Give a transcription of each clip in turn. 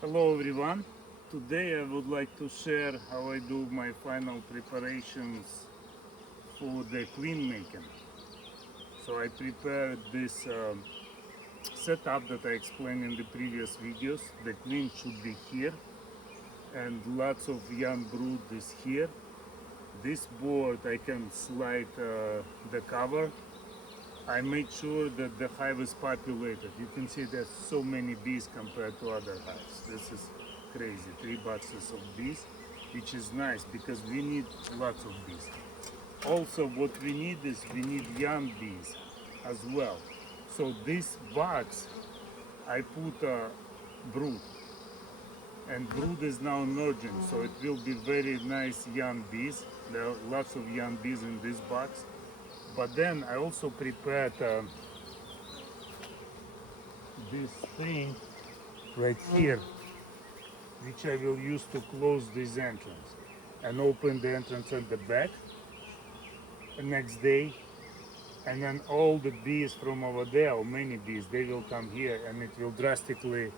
Hello everyone. Today I would like to share how I do my final preparations for the queen making. So I prepared this setup that I explained in the previous videos. The queen should be here and lots of young brood is here. This board I can slide the cover. I made sure that the hive is populated. You can see there's so many bees compared to other hives. This is crazy. 3 boxes of bees, which is nice because we need lots of bees. Also, what we need is we need young bees as well. So this box, I put a brood, and brood is now emerging. So it will be very nice young bees. There are lots of young bees in this box. But then I also prepared this thing right here, which I will use to close this entrance and open the entrance at the back the next day. And then all the bees from over there, or many bees, they will come here and it will drastically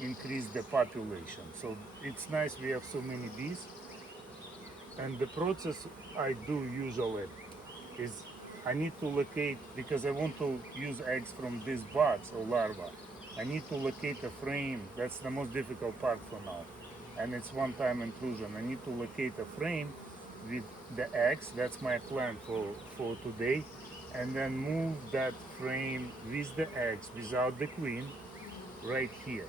increase the population. So it's nice we have so many bees. And the process I do usually is I need to locate, because I want to use eggs from this box or larva, I need to locate a frame. That's the most difficult part for now. And it's one-time intrusion. I need to locate a frame with the eggs. That's my plan for today. And then move that frame with the eggs without the queen right here.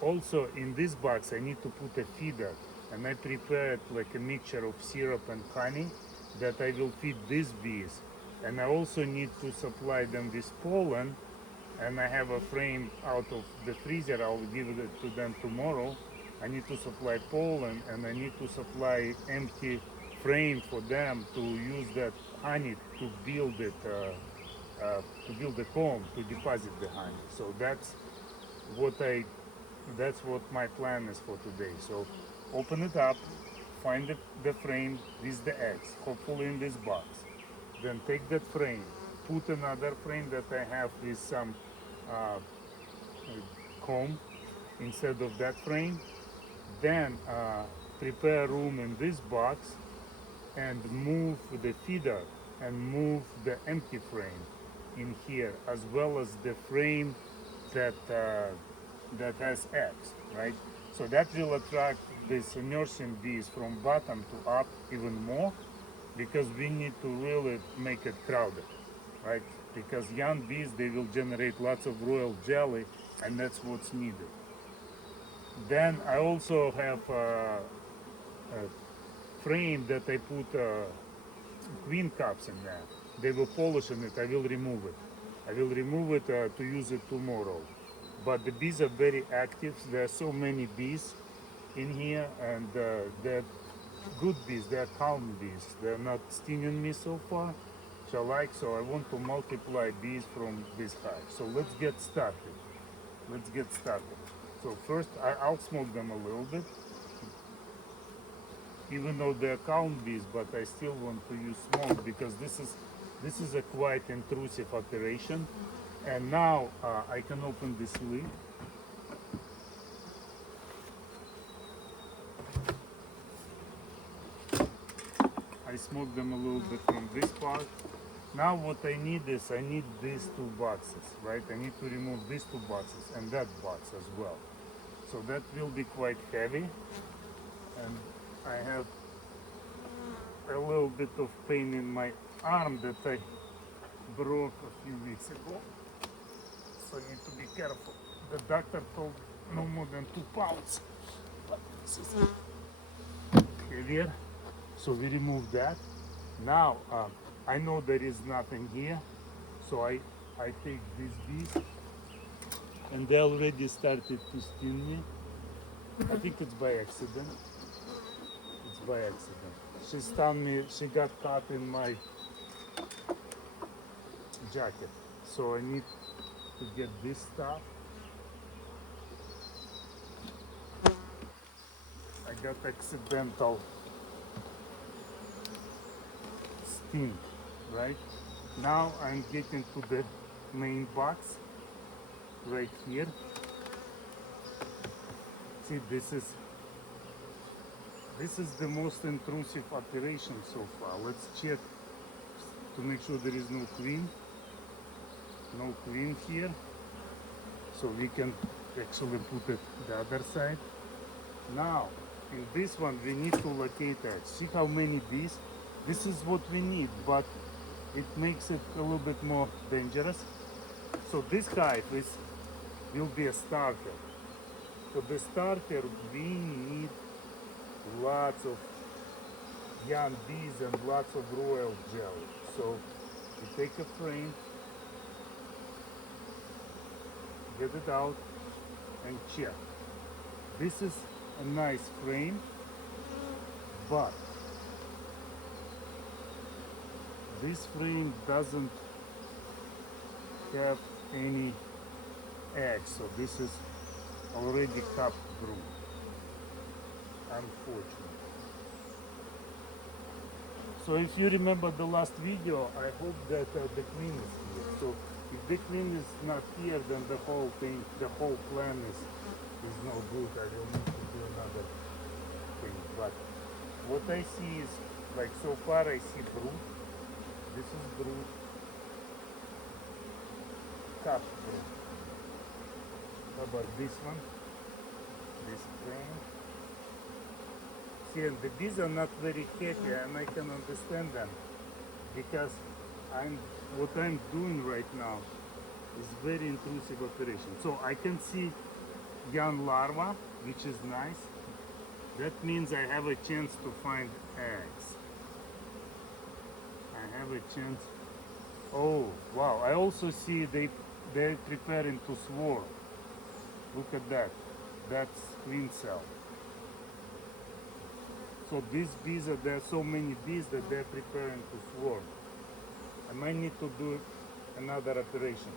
Also in this box I need to put a feeder, and I prepared like a mixture of syrup and honey that I will feed these bees. And I also need to supply them with pollen, and I have a frame out of the freezer. I'll give it to them tomorrow. I need to supply pollen, and I need to supply empty frame for them to use that honey to build it, to build the comb to deposit the honey. So that's what my plan is for today. So open it up, find the frame with the eggs, hopefully in this box. Then take that frame, put another frame that I have with some comb instead of that frame. Then prepare room in this box and move the feeder and move the empty frame in here, as well as the frame that that has eggs, right? So that will attract these nursing bees from bottom to up even more, because we need to really make it crowded, right? Because young bees, they will generate lots of royal jelly, and that's what's needed. Then I also have a frame that I put queen cups in there. They will polish in it. I will remove it. I will remove it to use it tomorrow. But the bees are very active. There are so many bees in here, and they're good bees. They're calm bees. They're not stinging me so far, which I like. So I want to multiply bees from this hive. So let's get started. Let's get started. So first I'll smoke them a little bit, even though they're calm bees, but I still want to use smoke because this is a quite intrusive operation. And now I can open this lid. I smoke them a little bit from this part. Now what I need is I need these 2 boxes, right? I need to remove these 2 boxes and that box as well. So that will be quite heavy, and I have a little bit of pain in my arm that I broke a few weeks ago. So I need to be careful. The doctor told no more than 2 pounds, but this is heavier. So we remove that. Now I know there is nothing here, so I take these bees, and they already started to sting me. I think it's by accident. It's by accident. She stung me. She got caught in my jacket. So I need to get this stuff. I got accidental sting, right? Now I'm getting to the main box right here. See, this is the most intrusive operation so far. Let's check to make sure there is no queen. No queen here. So we can actually put it the other side. Now, in this one we need to locate eggs. See how many bees? This is what we need, but it makes it a little bit more dangerous. So this hive will be a starter. For the starter we need lots of young bees and lots of royal jelly. So you take a frame, get it out and check. This is a nice frame, but this frame doesn't have any eggs, so this is already cup brood, unfortunately. So if you remember the last video, I hope that the queen is here. So if the queen is not here, then the whole thing, the whole plan is no good. I will need to do another thing. But what I see is, like so far I see brood. This is brood. Cup brood. How about this one? This frame. See, and the bees are not very happy, and I can understand them because what I'm doing right now is very intrusive operation. So I can see young larva, which is nice. That means I have a chance to find eggs. I have a chance. Oh wow! I also see they're preparing to swarm. Look at that. That's queen cell. So these bees there are so many bees that they're preparing to swarm. I might need to do another operation.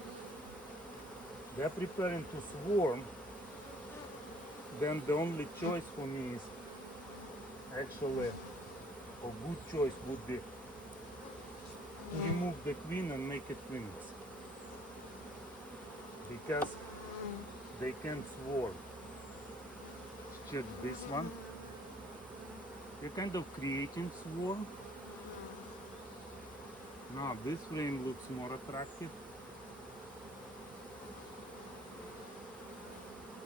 They're preparing to swarm, then the only choice for me is actually, a good choice would be to remove the queen and make it queenless. Because they can swarm. Check this one. They're kind of creating swarm. Now this frame looks more attractive.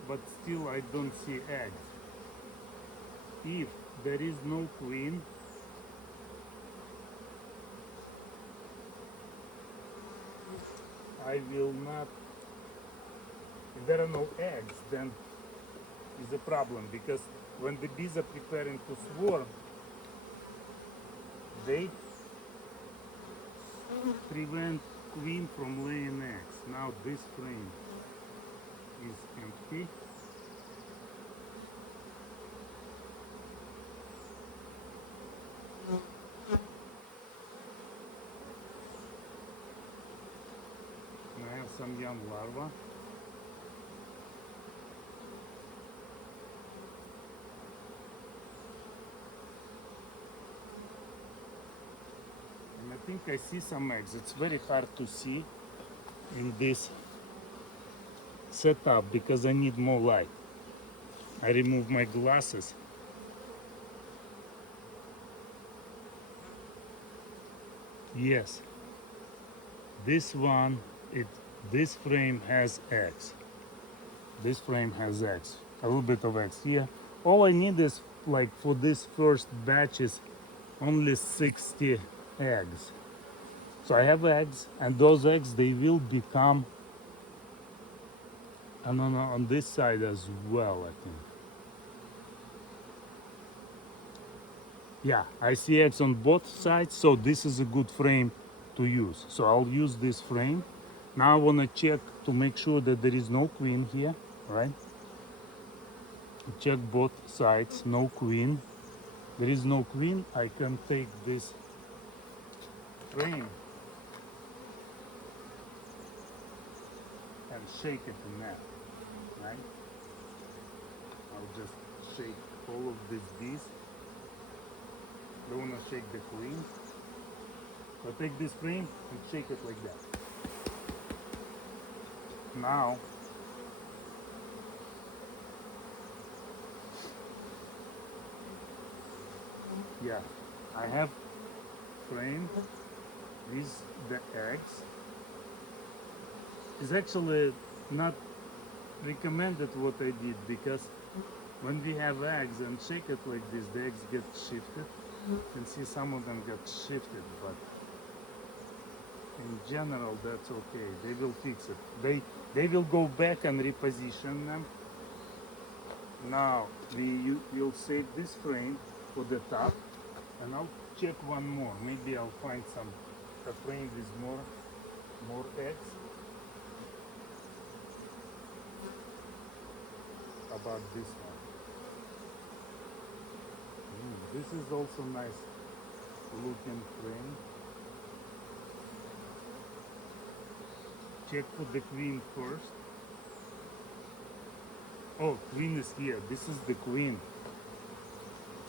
But still I don't see eggs. If there is no queen, I will not, if there are no eggs, then is a problem, because when the bees are preparing to swarm, they prevent queen from laying eggs. Now this frame is empty. And I have some young larvae. And I think I see some eggs. It's very hard to see in this setup because I need more light. I remove my glasses. Yes, this one, this frame has eggs. This frame has eggs, a little bit of eggs here. All I need is, like, for this first batch is only 60 eggs. So I have eggs, and those eggs, they will become, and on this side as well, I think. Yeah, I see eggs on both sides, so this is a good frame to use. So I'll use this frame. Now I want to check to make sure that there is no queen here, right? Check both sides, no queen. There is no queen. I can take this frame and shake it in half, right? I'll just shake all of these bees. Don't want to shake the queen. So take this frame and shake it like that. Now Yeah, I have framed with the eggs. It's actually not recommended what I did, because when we have eggs and shake it like this, the eggs get shifted. You can see some of them get shifted, but in general that's okay. They will fix it. They will go back and reposition them. Now we'll save this frame for the top, and I'll check one more. Maybe I'll find some a frame with more eggs. About this one. This is also nice looking frame. Check for the queen first. Oh, queen is here. This is the queen.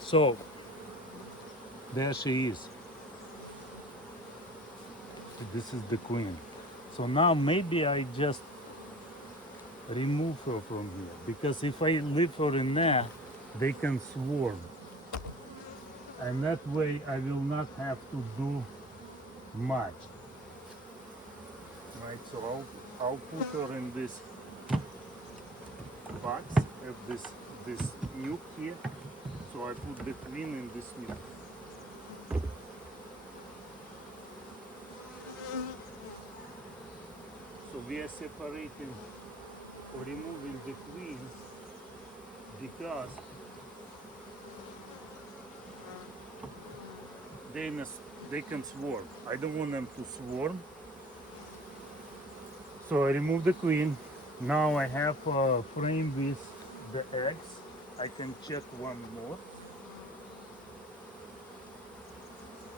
So there she is. This is the queen. So now maybe I just remove her from here, because if I leave her in there, they can swarm, and that way I will not have to do much. Right, so I'll put her in this box, have this nuke here. So I put the queen in this nuke. So we are separating or removing the queens because they can swarm. I don't want them to swarm. So I remove the queen. Now I have a frame with the eggs. I can check one more.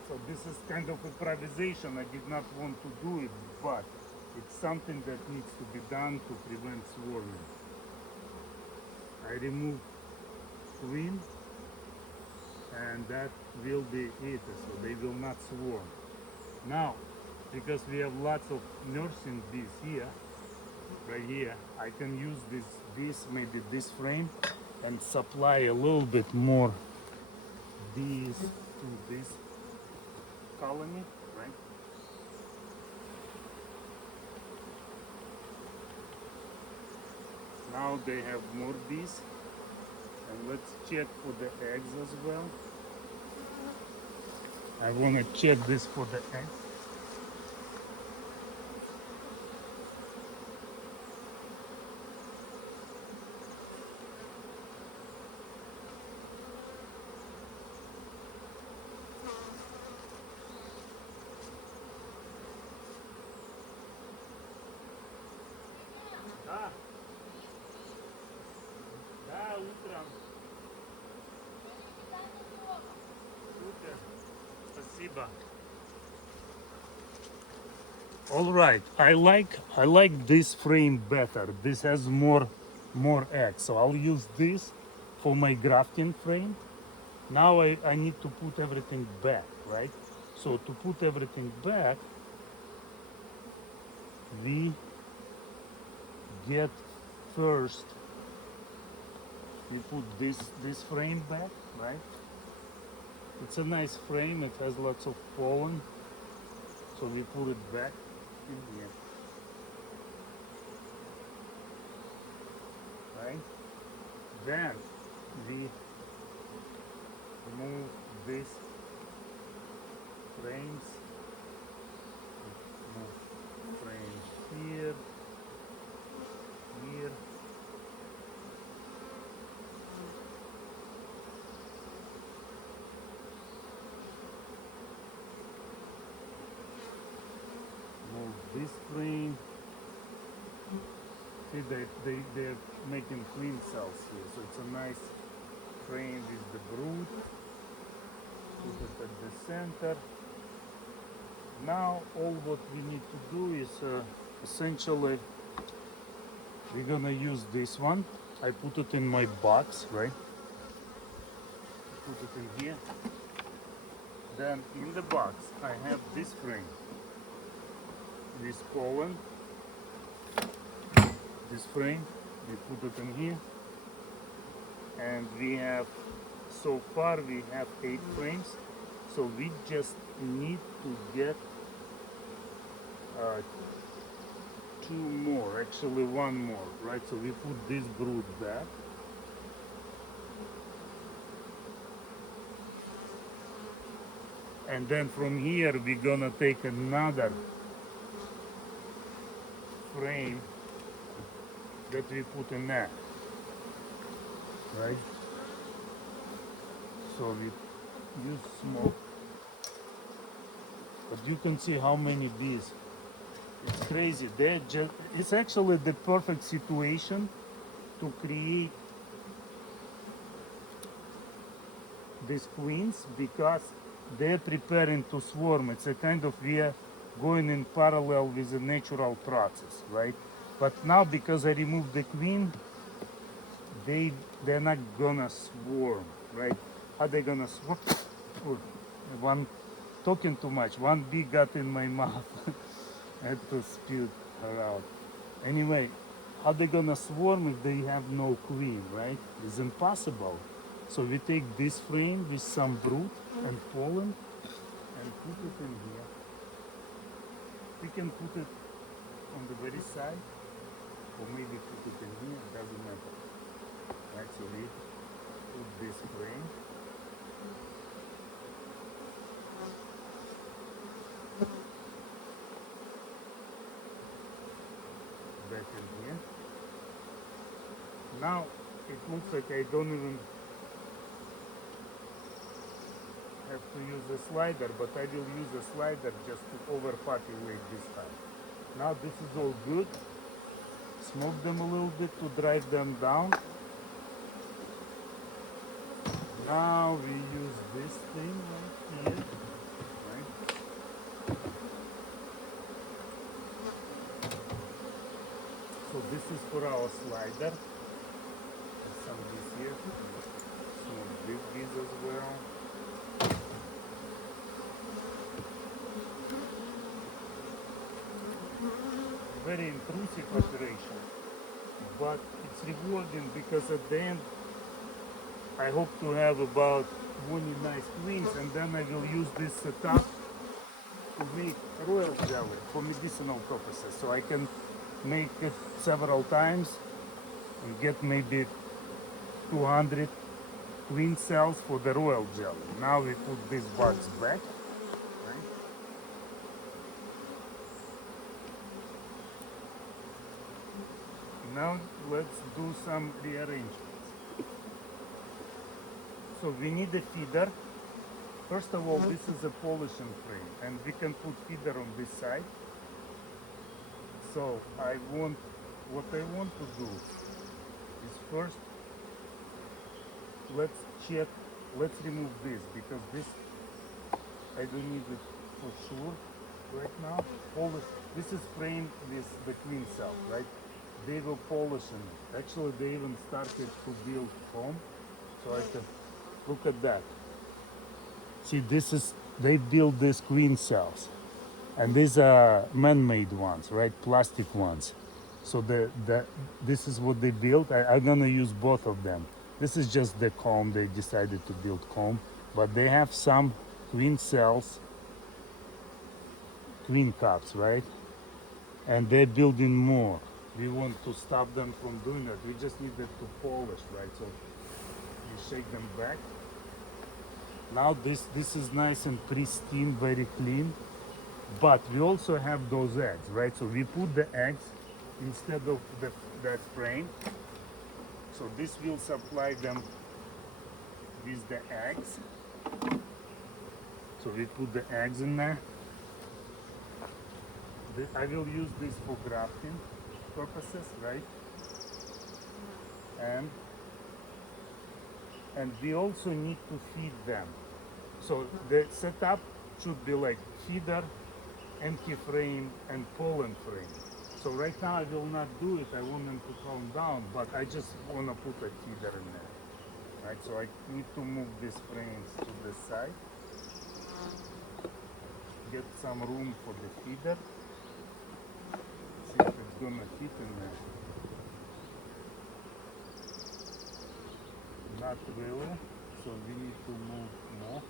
So this is kind of improvisation. I did not want to do it, but it's something that needs to be done to prevent swarming. I remove queen, and that will be it, so they will not swarm. Now, because we have lots of nursing bees here, right here, I can use maybe this frame, and supply a little bit more bees to this colony, right? Now they have more bees, and let's check for the eggs as well. I want to check this for the eggs. Да. Да, утром. Супер. Спасибо. All right, I like this frame better. This has more eggs, so I'll use this for my grafting frame. Now I need to put everything back, right? So to put everything back, we get first, we put this frame back, right? It's a nice frame, it has lots of pollen, so we put it back in here, right? Then we move these frames, move frames here, here, move this frame. See, they're making queen cells here, so it's a nice frame with the brood. Put it at the center. Now all what we need to do is essentially we're gonna use this one. I put it in my box, right? Put it in here. Then in the box I have this frame, this pollen. This frame, we put it in here, and we have So far we have 8 frames, so we just need to get 2 more, actually 1 more, right? So we put this brood back. And then from here we're gonna take another frame that we put in there, right? So we use smoke, but you can see how many bees. It's crazy. It's actually the perfect situation to create these queens because they're preparing to swarm. It's a kind of, we are going in parallel with the natural process, right? But now because I removed the queen, they're not gonna swarm, right? How they gonna swarm? Oh, one talking too much. One bee got in my mouth. I had to spew her out. Anyway, how they gonna swarm if they have no queen, right? It's impossible. So we take this frame with some brood and pollen and put it in here. We can put it on the very side or maybe put it in here, it doesn't matter. Right, so we put this frame. Back in here. Now it looks like I don't even have to use a slider, but I will use a slider just to overpopulate this time. Now this is all good. Smoke them a little bit to drive them down. Now we use this thing right here. Right? So this is for our slider. There's some bees here. Smoke these bees as well. Very intrusive operation, but it's rewarding because at the end I hope to have about 20 nice queens, and then I will use this setup to make royal jelly for medicinal purposes. So I can make it several times and get maybe 200 queen cells for the royal jelly. Now we put these bugs back. Right? Now let's do some rearrangements. So we need a feeder. First of all, this is a polishing frame, and we can put feeder on this side. So what I want to do is first, let's remove this because this, I don't need it for sure right now. This is framed with the queen cell, right? They were polishing it. Actually, they even started to build foam. So I can look at that. See, they build these queen cells, and these are man-made ones, right? Plastic ones. So this is what they built. I'm gonna use both of them. This is just the comb. They decided to build comb, but they have some queen cells, queen cups, right? And they're building more. We want to stop them from doing that. We just need them to polish, right? So you shake them back. Now this is nice and pristine, very clean. But we also have those eggs, right? So we put the eggs instead of that frame. So this will supply them with the eggs. So we put the eggs in there. I will use this for grafting purposes, right? And we also need to feed them. So the setup should be like feeder, empty frame, and pollen frame. So right now I will not do it. I want them to calm down, but I just want to put a feeder in there. Right, so I need to move these frames to the side. Get some room for the feeder. See if it's gonna fit in there. Not really. So we need to move more.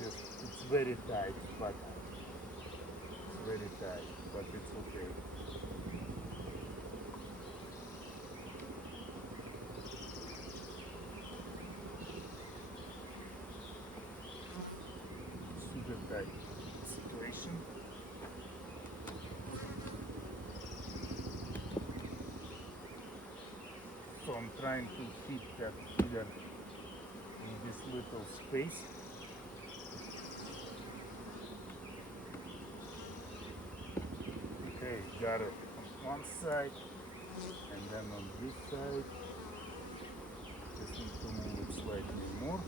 Yes, it's very tight, but it's very tight, but it's okay. Super tight situation. So I'm trying to fit that feeder in this little space. Okay, got it on one side and then on this side. Just need to move it slightly more.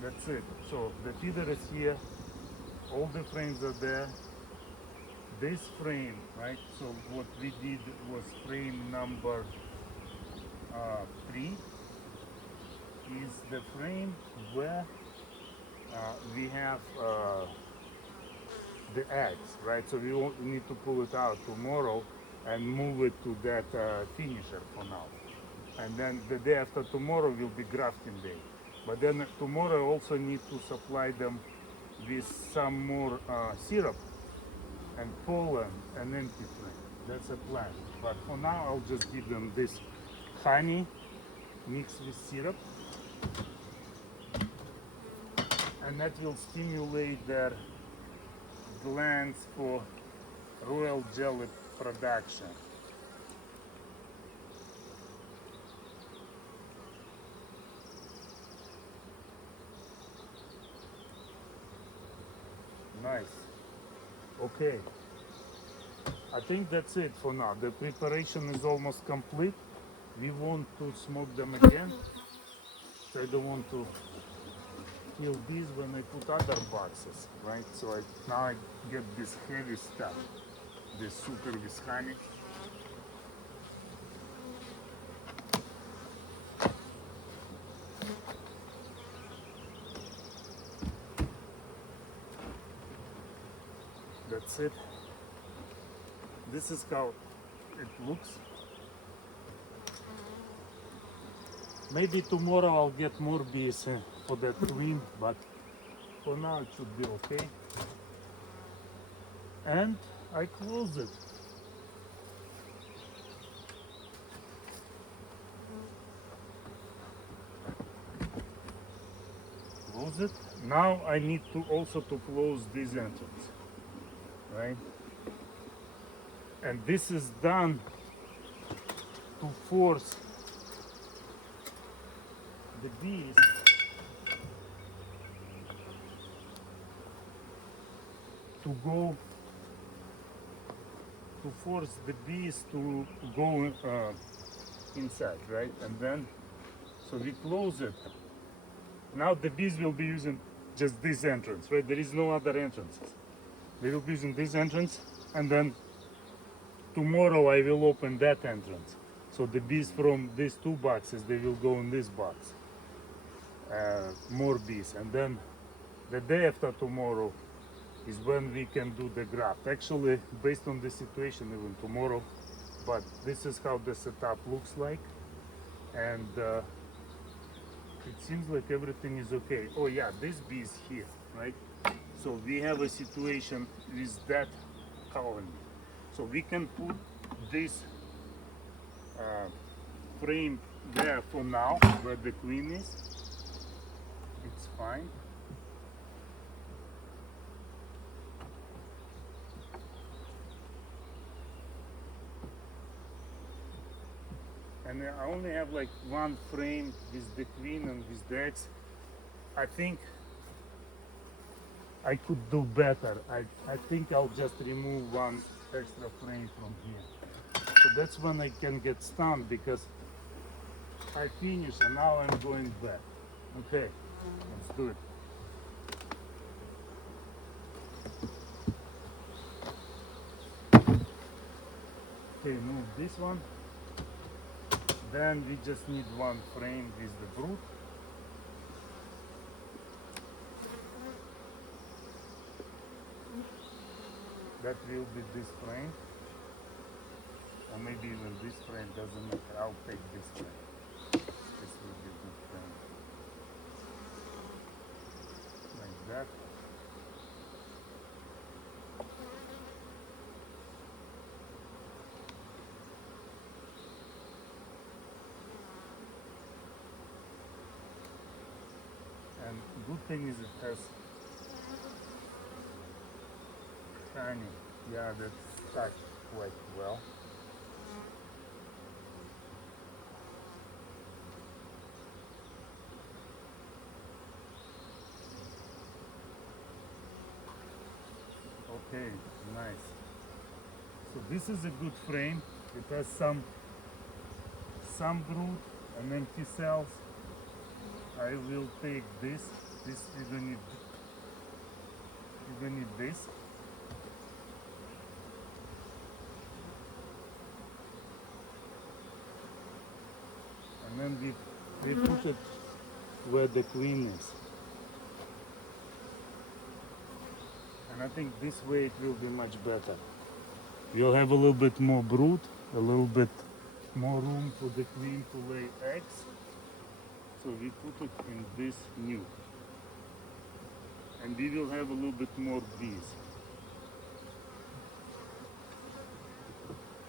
That's it. So the feeder is here. All the frames are there. This frame, right? So what we did was frame number 3 is the frame where we have the eggs, right? So we won't need to pull it out tomorrow and move it to that finisher for now. And then the day after tomorrow will be grafting day. But then tomorrow I also need to supply them with some more syrup and pollen and empty frame. That's a plan. But for now I'll just give them this honey mixed with syrup. And that will stimulate their glands for royal jelly production. Nice. Okay. I think that's it for now. The preparation is almost complete. We want to smoke them again. So I don't want to kill these when I put other boxes, right? So now I get this heavy stuff, this sugar with honey. That's it. This is how it looks. Maybe tomorrow I'll get more bees for that queen, but for now it should be okay. And I close it. Close it. Now I need to also to close this entrance, right? And this is done to force the bees to go, to force the bees to go inside, right? And then, so we close it. Now the bees will be using just this entrance, right? There is no other entrances. They will be using this entrance, and then tomorrow I will open that entrance. So the bees from these two boxes, they will go in this box. More bees. And then the day after tomorrow is when we can do the graft. Actually, based on the situation, even tomorrow. But this is how the setup looks like. And it seems like everything is okay. Oh yeah, this bee is here, right? So we have a situation with that colony. So we can put this frame there for now, where the queen is. It's fine. And I only have like one frame with the queen and with the eggs. I think I could do better. I think I'll just remove one extra frame from here. So that's when I can get stunned, because I finished and now I'm going back. Okay, let's do it. Okay, move this one. Then we just need one frame with the brood. That will be this frame, or maybe even this frame, doesn't matter. I'll take this frame. This will be a good frame. Like that. And good thing is it has tiny, yeah, that's stuck quite well. Okay, nice. So this is a good frame. It has some brood and empty cells. I will take this. This you're gonna need this. And then we put it where the queen is. And I think this way it will be much better. You'll have a little bit more brood, a little bit more room for the queen to lay eggs. So we put it in this new. And we will have a little bit more bees.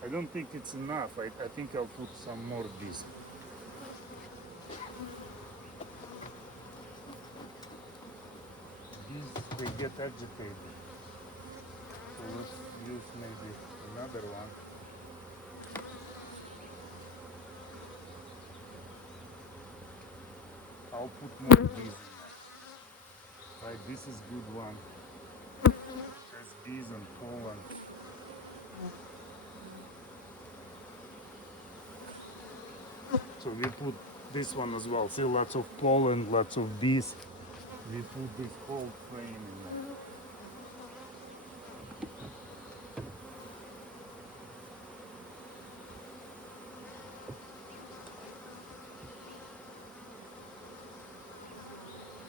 I don't think it's enough. I think I'll put some more bees. Bees, they get agitated. So let's use maybe another one. I'll put more bees in there. Right, this is good one. There's bees and pollen. So we put this one as well. See, lots of pollen, lots of bees. We put this whole frame in there.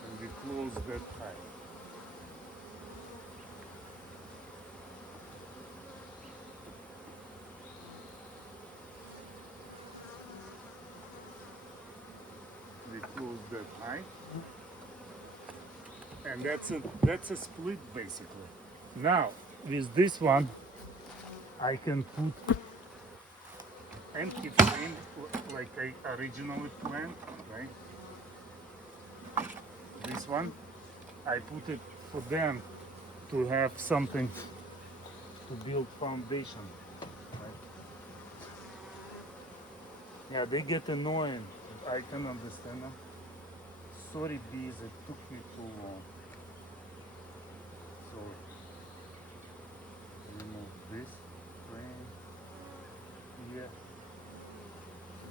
And we close that hive. We close that hive. And that's a split basically. Now with this one I can put empty frame like I originally planned, right? This one I put it for them to have something to build foundation, right? Yeah, they get annoying. I can understand them. Sorry bees, it took me too long. So remove this frame here.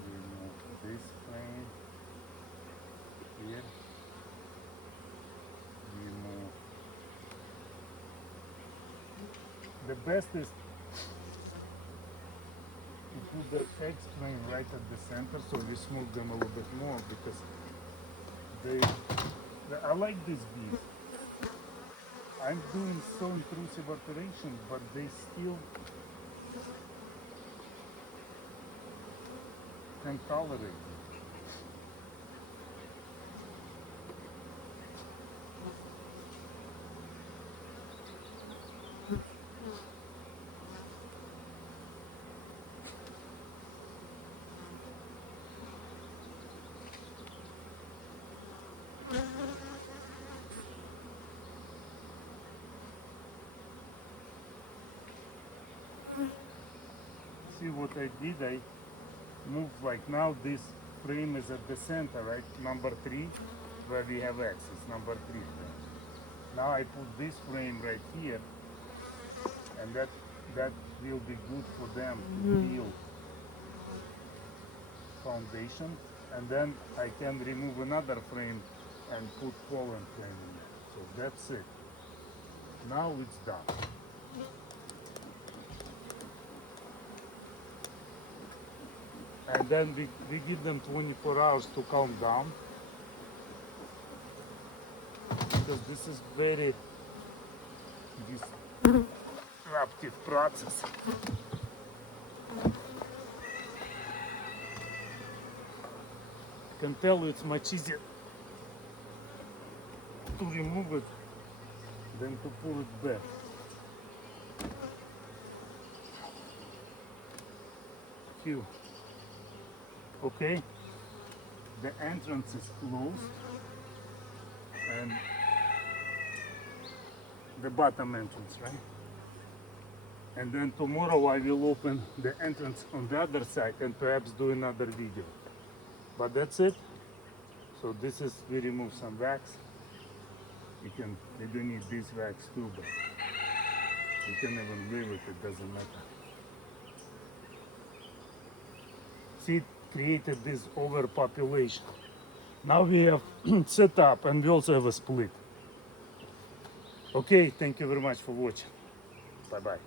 Remove this frame here. Remove. The best is to put the eggs frame right at the center, so we smooth them a little bit more because I like these bees. I'm doing so intrusive operation, but they still can tolerate it. See what I did? I moved like now this frame is at the center, right? Number 3, where we have axis, number 3 frame. Now I put this frame right here, and that will be good for them to build foundation. And then I can remove another frame and put pollen frame in there. So that's it. Now it's done. And then we give them 24 hours to calm down, because this is very disruptive process. I can tell you it's much easier to remove it than to pull it back. Phew. Okay, the entrance is closed, and the bottom entrance, right? And then tomorrow I will open the entrance on the other side and perhaps do another video. But that's it. So this is, we remove some wax. You do need this wax too, but you can even leave it, it doesn't matter. See, it created this overpopulation. Now we have set up, and we also have a split. Okay, thank you very much for watching. Bye bye.